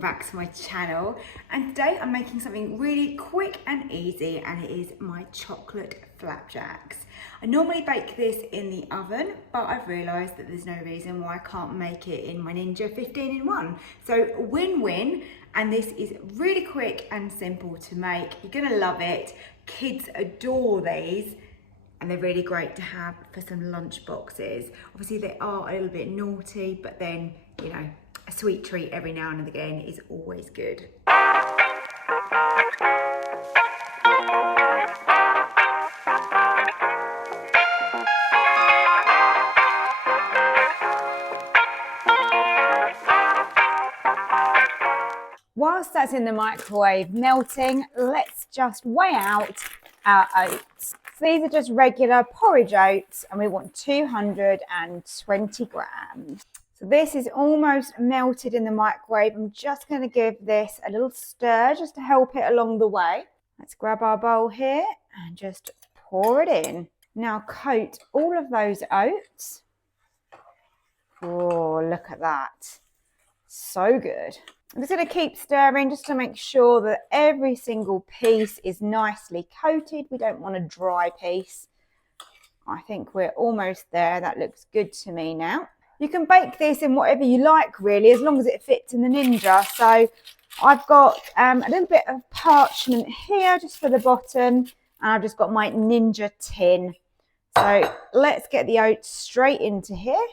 welcome back to my channel. And today I'm making something really quick and easy, and it is my chocolate flapjacks. I normally bake this in the oven, but I've realised that there's no reason why I can't make it in my Ninja 15-in-1. So win-win, and this is really quick and simple to make. You're gonna love it. Kids adore these. And they're really great to have for some lunch boxes. Obviously they are a little bit naughty, but then, you know, a sweet treat every now and again is always good. Whilst that's in the microwave melting, let's just weigh out our oats. So these are just regular porridge oats, and we want 220 grams. So this is almost melted in the microwave. I'm just going to give this a little stir just to help it along the way. Let's grab our bowl here and just pour it in. Now coat all of those oats. Oh, look at that. So good. I'm just going to keep stirring just to make sure that every single piece is nicely coated. We don't want a dry piece. I think we're almost there. That looks good to me now. You can bake this in whatever you like, really, as long as it fits in the Ninja. So I've got a little bit of parchment here just for the bottom, and I've just got my Ninja tin. So let's get the oats straight into here.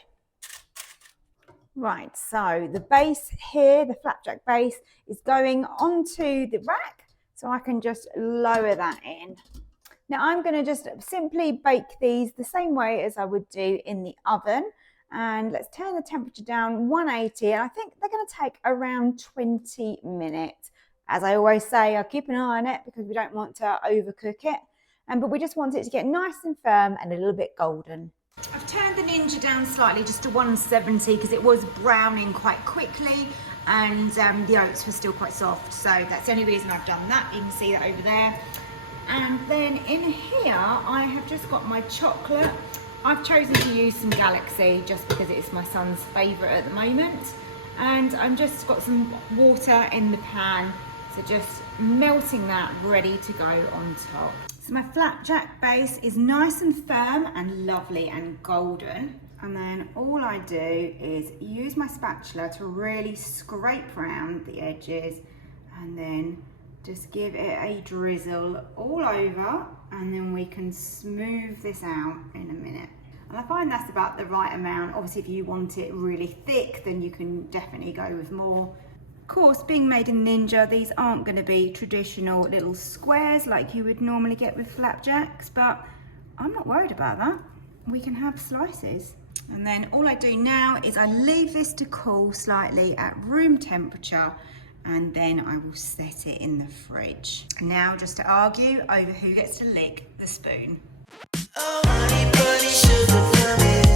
Right, so the base here, the flapjack base, is going onto the rack, so I can just lower that in. Now I'm going to just simply bake these the same way as I would do in the oven, and let's turn the temperature down 180, and I think they're going to take around 20 minutes. As I always say, I'll keep an eye on it because we don't want to overcook it, but we just want it to get nice and firm and a little bit golden. I've turned the Ninja down slightly just to 170 because it was browning quite quickly, and the oats were still quite soft, so that's the only reason I've done that. You can see that over there. And then in here I have just got my chocolate. I've chosen to use some Galaxy just because it's my son's favourite at the moment, and I'm just got some water in the pan, so just melting that ready to go on top. So my flapjack base is nice and firm and lovely and golden, and then all I do is use my spatula to really scrape around the edges, and then just give it a drizzle all over, and then we can smooth this out in a minute. And I find that's about the right amount. Obviously if you want it really thick, then you can definitely go with more. Of course, being made in Ninja, these aren't going to be traditional little squares like you would normally get with flapjacks, but I'm not worried about that. We can have slices. And then all I do now is I leave this to cool slightly at room temperature, and then I will set it in the fridge. And now just to argue over who gets to lick the spoon. Oh, honey, bunny, sugar,